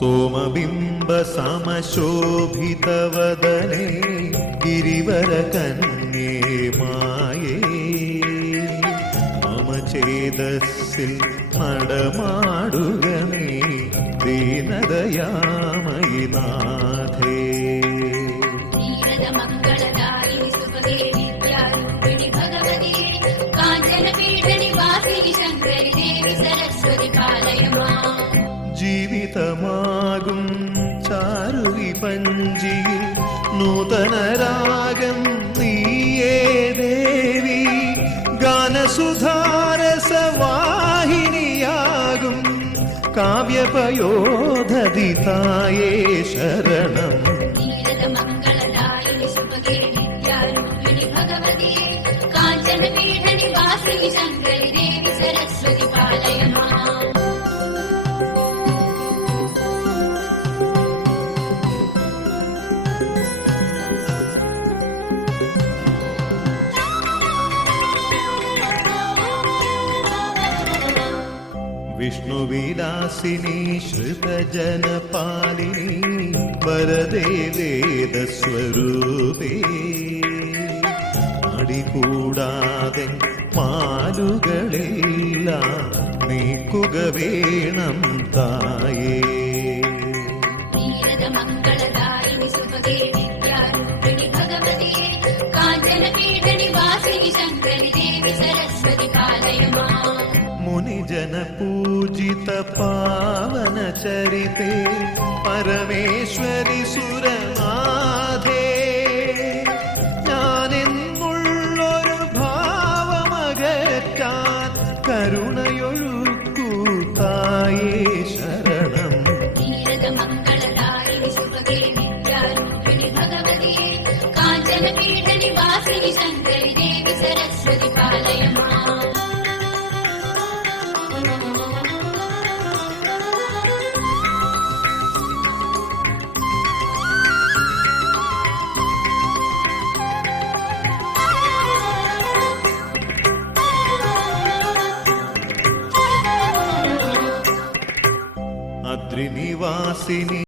सोमबिम्ब समशोभितवदने गिरिवरकन्ये माये मम चेदസ്സിൽ നടമാടുകനേ ദീനദയാമയി നാഥേ. ജീവിതമാകും ചാരുവിപഞ്ചിയിൽ നൂതനരാഗം നീയേ ദേവി, ഗാനസുധാരസവാഹിനിയാകും കാവ്യപയോധതിതായേ ശരണം. വിഷ്ണുവിലാസിനി ശ്രുതജനപാലിനി വരദേ വേദസ്വരൂപേ, മടികൂടാതെ പാലുകളെല്ലാം നീക്കുക വേണം തായേ. മുനിജന പൂജിത പാവന ചരിതേ പരമേശ്വരി സുരനാഥേ, ഞാനെന്നുള്ളൊരു ഭാവമകറ്റാൻ കരുണയൊഴുക്കൂ തായേ ശരണം. അദ്രിനിവാസിനി